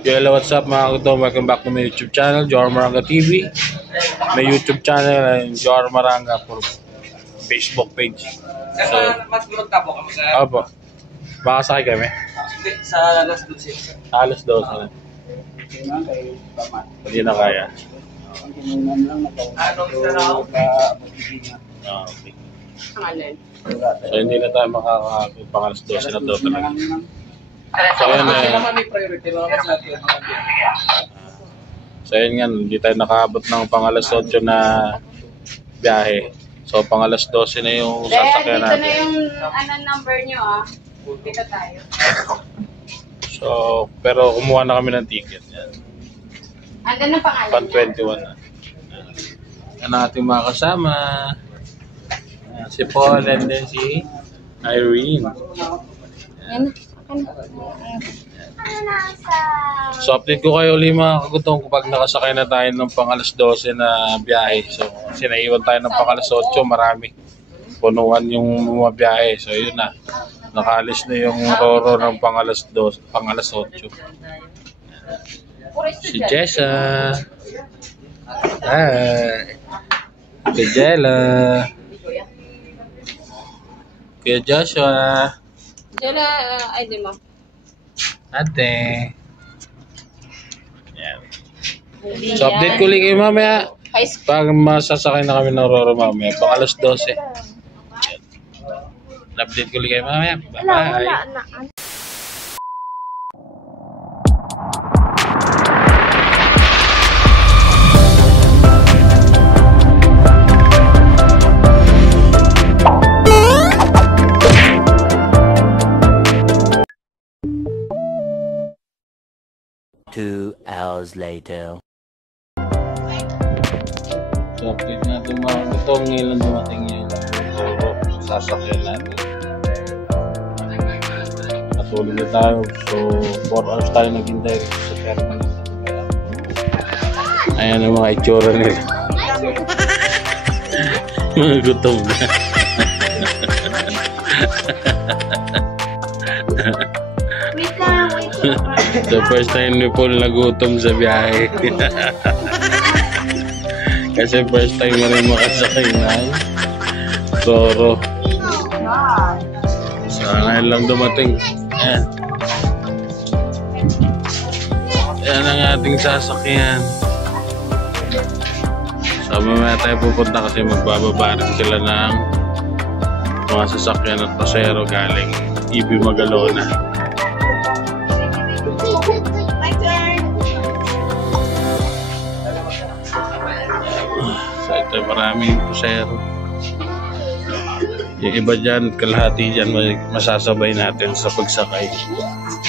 Hello, what's up mga kuto? Welcome back to my YouTube channel, Jor Maranga TV. May YouTube channel, Jor Maranga for Facebook page. So, mas gulog tapo kami sa... Opo. Makasakay kami? Sa alas 12. Alas 12 na. Hindi na kaya. Okay. So, hindi na tayo makakakit pang alas 12 na daw talaga. So, yun So, yun nga, hindi tayo nakaabot ng pang alas 8 na biyahe. So, pang alas 12 na yung sasakyan natin. Dito na yung number nyo Dito tayo. So, pero kumuha na kami ng ticket. Yan. Andan ang pangalan Pan 21 na. Yan ang ating mga kasama. Si Paul and then si Irene. Yan. So, update ko kayo ulit mga kagutong kapag nakasakay na tayo ng pang alas 12 na biyahe. So, kasi naiwan tayo ng pang alas 8, marami. Punuan yung mga biyahe. So, yun na. Nakalis na yung Roro ng pang alas 8. Si Jessa. Hi. Si Jella. Kuya Joshua. Jella, ay di mo. Ate. Yan. So, update ko ulit kayo mamaya. Pag masasakay na kami ng Roro mamaya, pang alas 12. Update ko ulit kayo mamaya. Bye-bye. Two hours later. So, update natin mga gutong ngayon dumating yung Roro. Sasakyan natin. Natulog na tayo. So, 4 hours tayo naghintay sa terminal. Ayan ang mga itsura nila. Mga gutom na. Wait lang. The first time ni Paul nagutom sa biyahe. Kasi first time na rin makasakay na Roro. So, ngayon lang dumating. Ayan. Ayan ang ating sasakyan. So, mamaya tayo pupunta kasi magbababa rin sila ng mga sasakyan at pasero galing Ibi Magalona. My turn. So, ito maraming pasero. Yung iba dyan, kalahati dyan, masasabay natin sa pagsakay.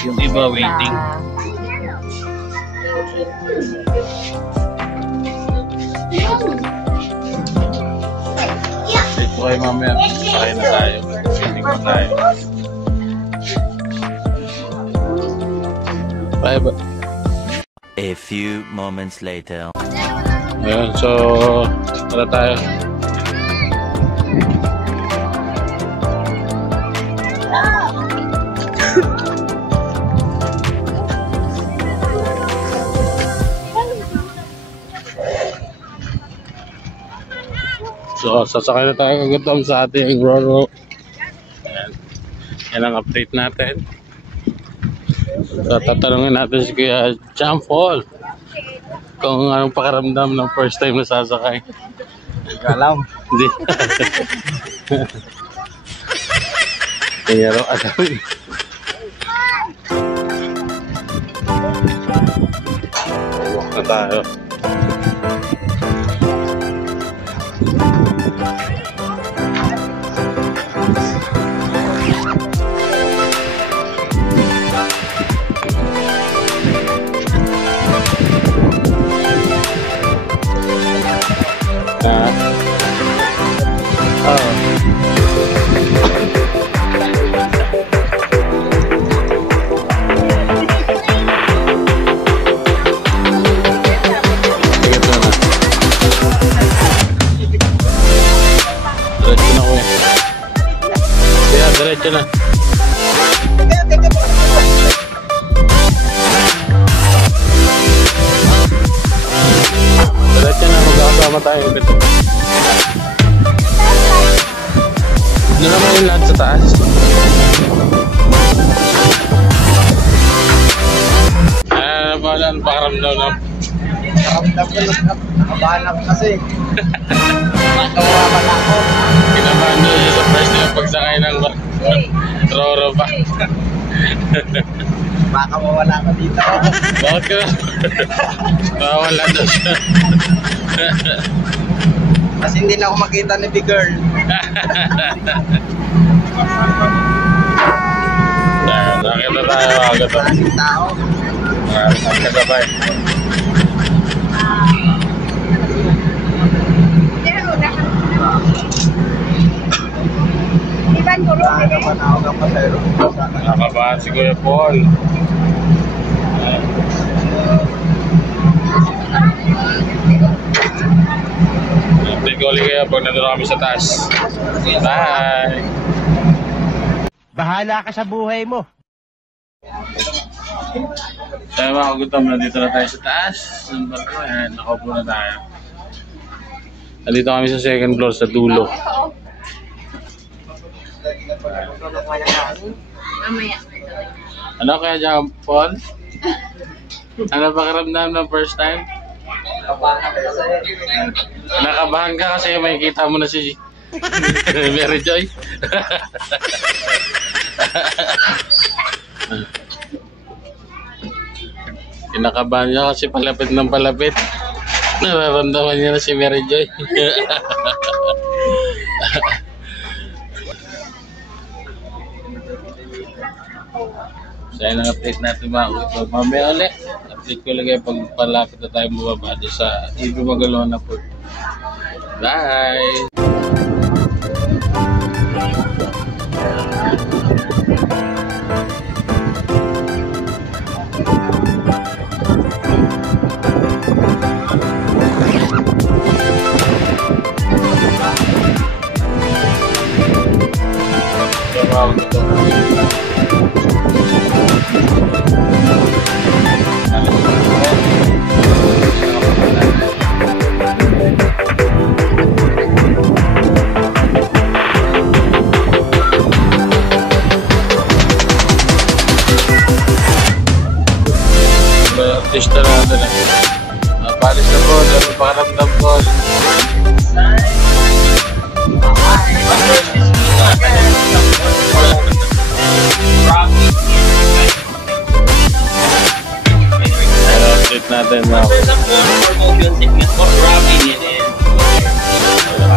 Yung iba waiting. Ito kayo mamaya, sakay na tayo. Waiting na tayo. Bye-bye. A few moments later. Ayan, so, tara tayo. So, sasakay na tayo kagutom sa ating Roro. Ayan. Yan ang update natin. So, tatanungin natin si Kuya Champol kung anong pakaramdam ng first time na sasakay. Alam. Hindi. Kaya rin alam. Walk na tayo. Diretso na. tayong dito. Ano naman yung lahat sa taas? Ano pakaramdaw na? Nakaramdam ko lang. Nakabahan ako kasi. Nakawawan ako. Kinabahan doon yung sa first na pagsakay ng Roro pa. Baka mawala ako dito. Bakit ka na? Mawala doon siya. Kasi hindi na ako makita ni Big Girl. Nakita tayo agad. Maraming tao. Ang kasabay. Saan naman ako ng pasero? Nakabahan si Kuya Paul. Update ko ulit kayo pag nandun kami sa taas. Bye! Bahala ka sa buhay mo. Kaya mga kagutom, nandito na tayo sa taas. Number 2, ayan, nakaupo na tayo. Nandito kami sa second floor sa dulo. Mamaya. Ano kaya dyan, Paul? Ano pakiramdam ng first time? Nakabahan kasi. Nakabahan ka kasi makikita mo na si Mary Joy. Kinakabahan niya kasi palapit ng palapit. Nararamdaman niya na si Mary Joy. So yun ang update natin mga kuto. Mamaya ulit, update ko lagay pag palapit na tayo bumaba doon sa Ibu Magalona Port. Bye! Artista na natin eh. Palis na po, dahil pakaramdam po. Update natin na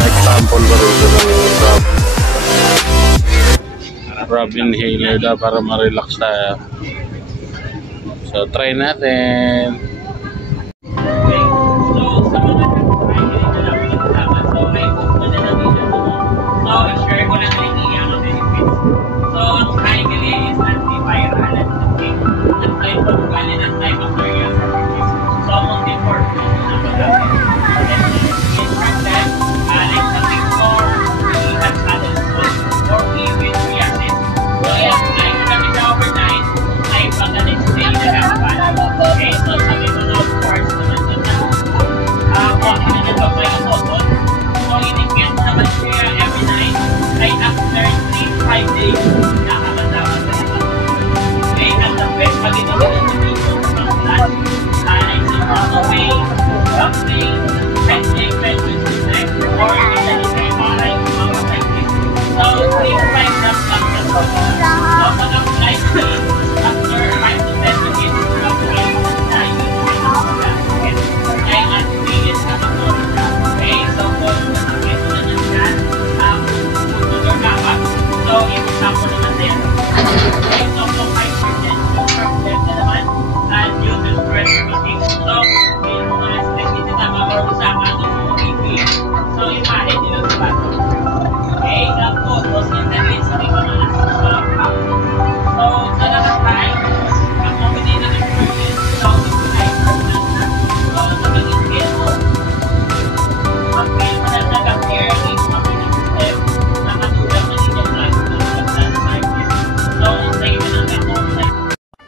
example ba rin ito ng Rob inhaler na para ma-relax tayo. So try natin.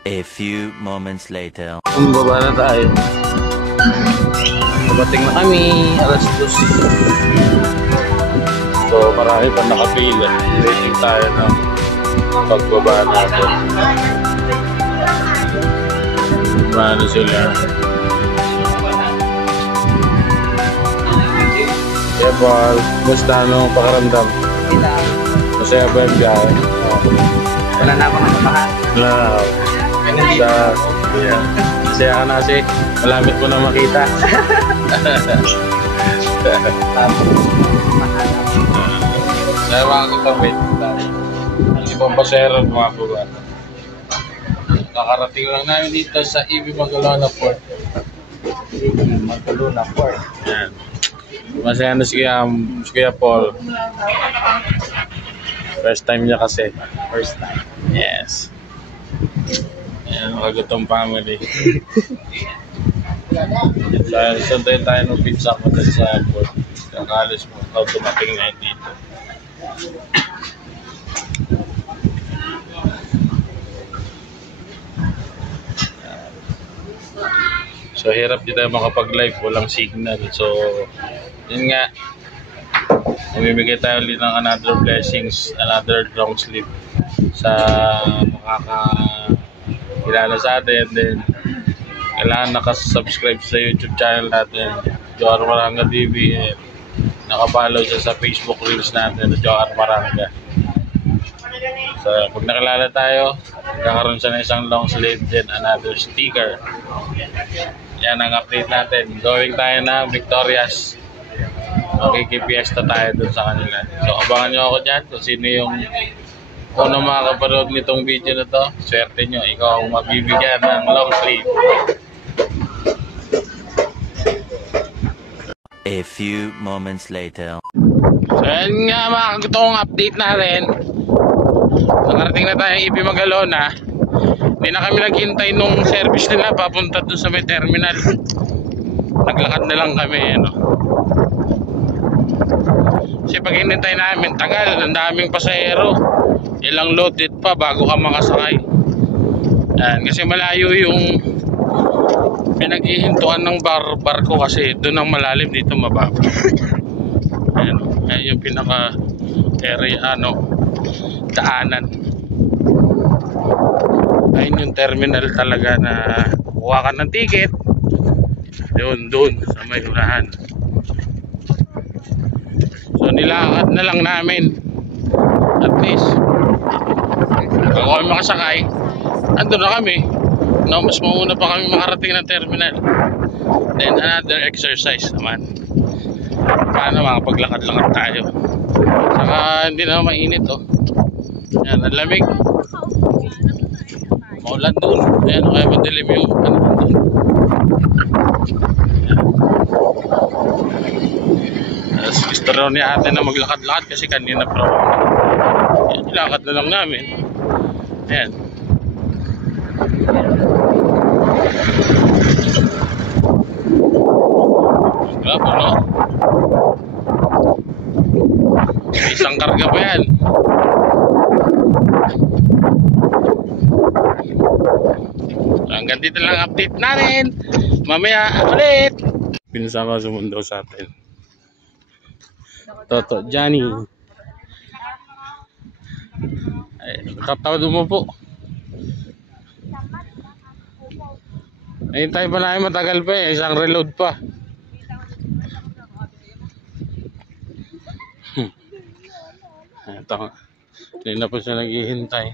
A few moments later. Baba na tayo. Dumating na kami, alas 2. So marami pa nakapila. Waiting tayo ng pagbaba natin. Paano sila? Yeah, Paul. Basta anong pakaramdam? Masaya ba yung biyahe? Wala na akong napahan. Wow. Sa, yeah. Masaya ka na kasi malamit mo na makita. Saya mga kapamit tayo. Ang ibang pasero mga buwan. Nakarating lang namin dito sa EB Magalona Port. Magalona Port. Yan. Masaya na si Kuya Paul. First time niya kasi. First time. Yes. Ayan, makagutong family. Sunday tayo ng pizza ko dun sa port. Kakalis mo, ikaw dumating na yun dito. So hirap dito makapag-live, walang signal. So yun nga, mamimigay tayo ulit ng another blessings, another long sleep sa makakakilala sa atin. Then kailangan nakasubscribe sa YouTube channel natin, Joar Maranga TV, and nakapollow siya sa Facebook reels natin, Joar Maranga. So pag nakilala tayo, kakaroon siya ng isang long sleeve, then another sticker. Yan ang update natin. Going tayo ng Victorias. Makikipiesta tayo dun sa kanila. So abangan nyo ako dyan kung sino yung unang makakapanood nitong video na to. Swerte nyo, ikaw ang mabibigyan ng long sleeve. A few moments later. So yan nga mga kagutong update natin. Nakarating na tayo EB Magalona. Hindi na kami naghintay nung service nila papunta doon sa may terminal. Naglakad na lang kami, ano. Kasi pag hinintay namin, tagal, ang daming pasahero. Ilang loaded pa bago ka makasakay. Yan, kasi malayo yung pinaghihintuan ng barko kasi doon ang malalim, dito mababa. Ayan, ayan yung pinaka area, daanan. Ayun yung terminal talaga na kuha ka ng ticket. Doon sa may unahan. So nilakad na lang namin. At least bago kami makasakay, andun na kami. No, mas mauna pa kami makarating ng terminal. Then another exercise naman. Paano makapaglakad-lakad tayo. Saka hindi na mainit, oh. Yan, ang lamig. Maulan doon. Ayan, kaya madilim yung ano doon. Tapos gusto raw ni ate na maglakad-lakad kasi kanina pa. Yan, ilakad na lang namin. Ayan. Grabe, no? Isang karga pa yan. Hanggang dito lang update natin. Mamaya ulit. Pinsama sumundo sa atin. Toto, Johnny. Ay, tatawad mo po. Ayun tayo pa namin, matagal pa eh. Isang reload pa. Ito. Hindi na po siya naghihintay.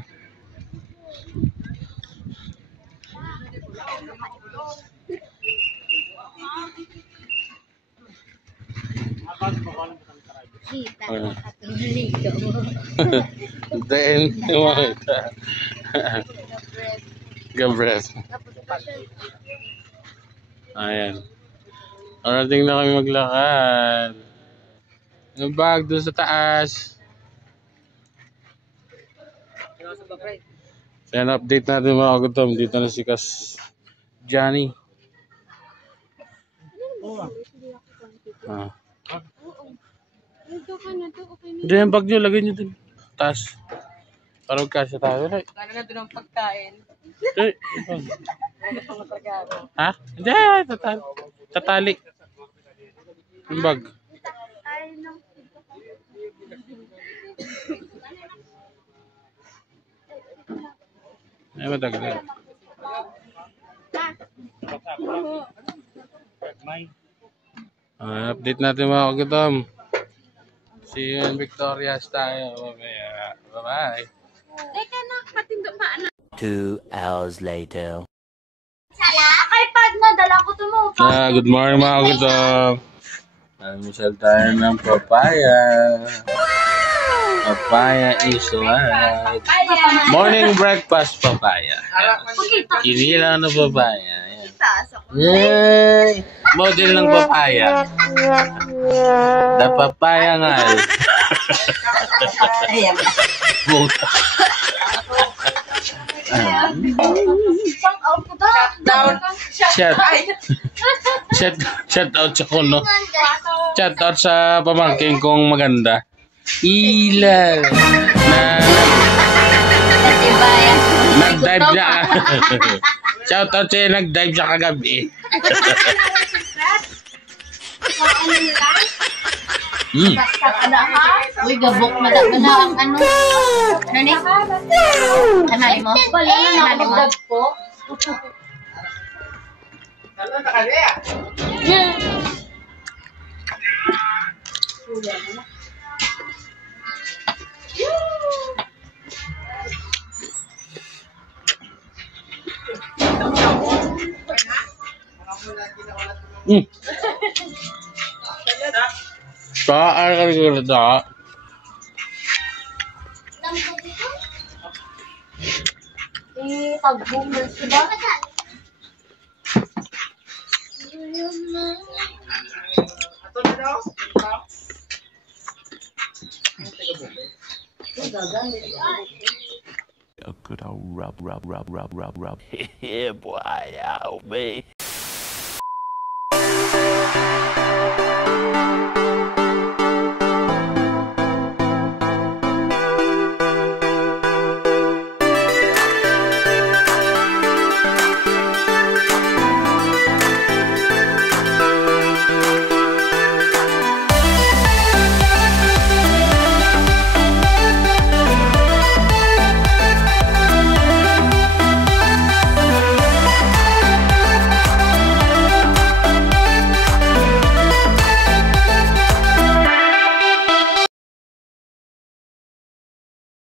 Then, Gabriel. Ayan. Parating na kami maglakad. Yung bag doon sa taas. So yan, update natin mga kagutom. Dito na si Johnny. Hindi yung bag nyo, lagay nyo dun. Taas. Para magkasya tayo. Gano'n na doon ang pagkain. Ha? Hindi, total. Tatali. Yung bag. Ay, matagdag. Update natin mga kagutom. See you in Victoria's tayo. Mamaya. Bye-bye. Teka na, patindo pa. 2 hours later. Ay, pag nadala ko ito mo. Good morning mga kagutom. Almusal tayo ng papaya. Papaya is life. Morning breakfast papaya. Kinila na papaya. Ayan. Yay! Model ng papaya. The papaya nga. Puta. Shout out sa kuno. Shout out sa pamangkin kong maganda. Ilaw. Nag-dive siya. Shout out siya, nag-dive siya kagabi. Uy, gabok na ang ano. Nani? Kanali mo? Kanali mo? Saan ka nagkakita? Tagbong na sila. A good old rub. Yeah, boy, out, me.